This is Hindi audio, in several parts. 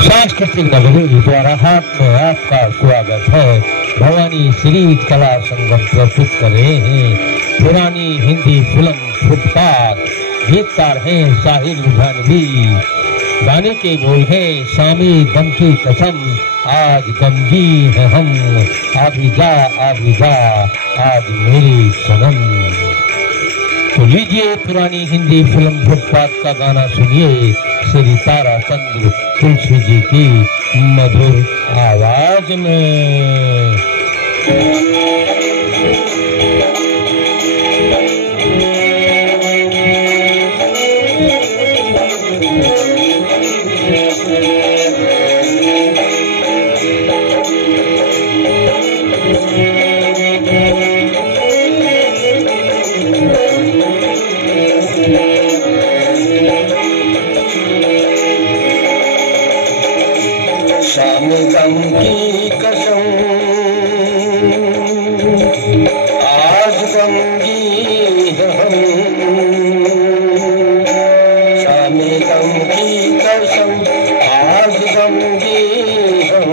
सांस्कृतिक नगरी द्वाराहाट में आपका स्वागत है। भवानी संगीत कला संगम प्रस्तुत कर रहे हैं पुरानी हिंदी फिल्म फुटपाथ। गीतकार हैं साहिल लुधियानवी। गाने के बोल है शामी गम की कसम, आज गमगीन है हम, आभी जा आज मेरी सनम। तो लीजिए पुरानी हिंदी फिल्म फुटपाथ का गाना सुनिए श्री ताराचंद तुलसी जी की मधुर आवाज में। शाम गम की कसम, आज गमगीन हम। शाम गम की कसम, आज गमगीन हम।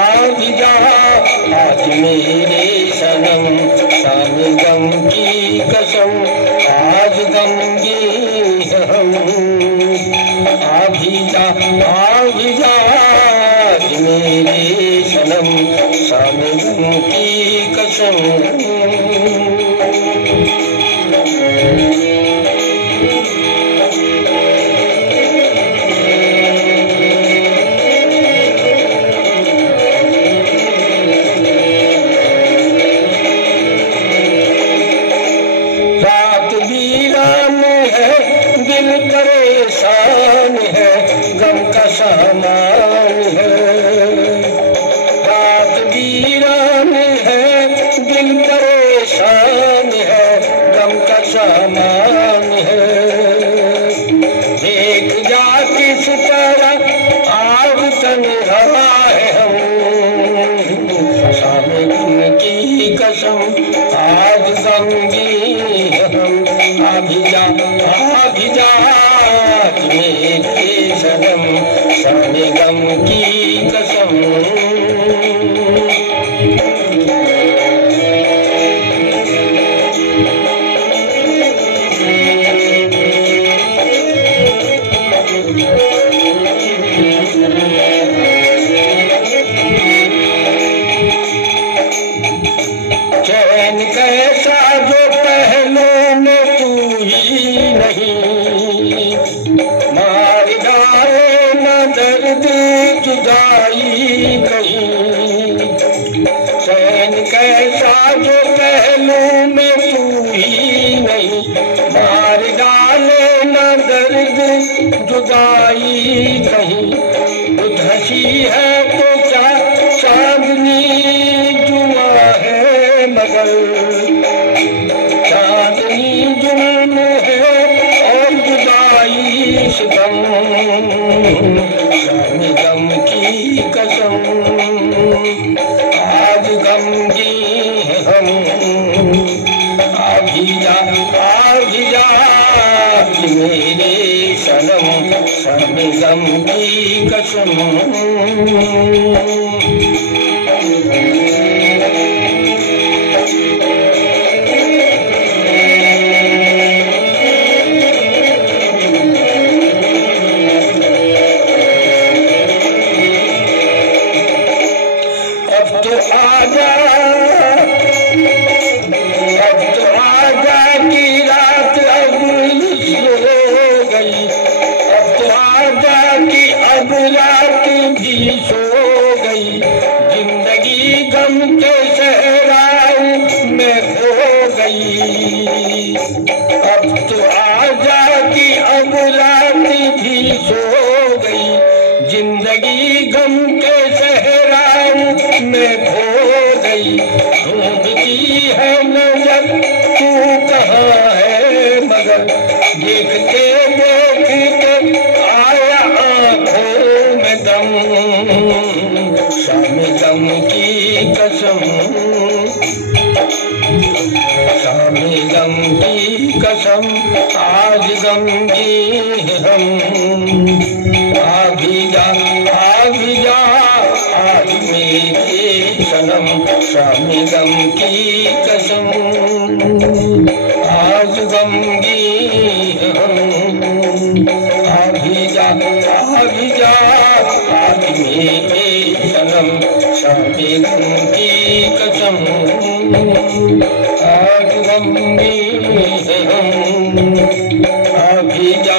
आज जा आज मेरे सनम। शाम गम की कसम, आज गमगीन हम। आभी जा मेरे सनम। शाम गम की कसम। रात वीरान है, दिल परेशान है, गम का सामान है। रात वीरान है, दिल परेशान है, गम का सामान है। एक जा किस तरह आग तन्हा है हम। शाम गम की कसम, आज गमगीन हम। आभी जा मेरे सनम। शाम गम की कसम। चैन कैसा जो पहलू में तू ही नहीं, मार डाले न दर्द जुदाई कहीं। चैन कैसा जो पहलू में तू ही नहीं, मार डाले न दर्द जुदाई कहीं। उधसी है तो क्या चांदनी जुआ है मगर, चांदनी जुल्म है और जुदाई सितम। शाम गम की कसम, आज गमगीन हम। आभी जा मेरे सनम। शाम गम की कसम। अब तो आजा की रात अब हो गई। अब तो आजा की अब रात भी सो गई। जिंदगी गम के सहराओं में खो गई। अब तो आजा की अब रात भी सो गई। जिंदगी गम के सहराओं में खो गई। ढूंढती है नजर तू कहाँ है मगर, देखते देखते आया आँखों में दम। शाम गम की कसम, शाम गम की कसम, आज गमगीन हम। आभिजा आभिजा आज मेरे सनम शामी गम की कसम आज गमगीन हम आभिजा आभिजा आज मेरे सनम शामी गम की कसम आज गमगीन हम आभिजा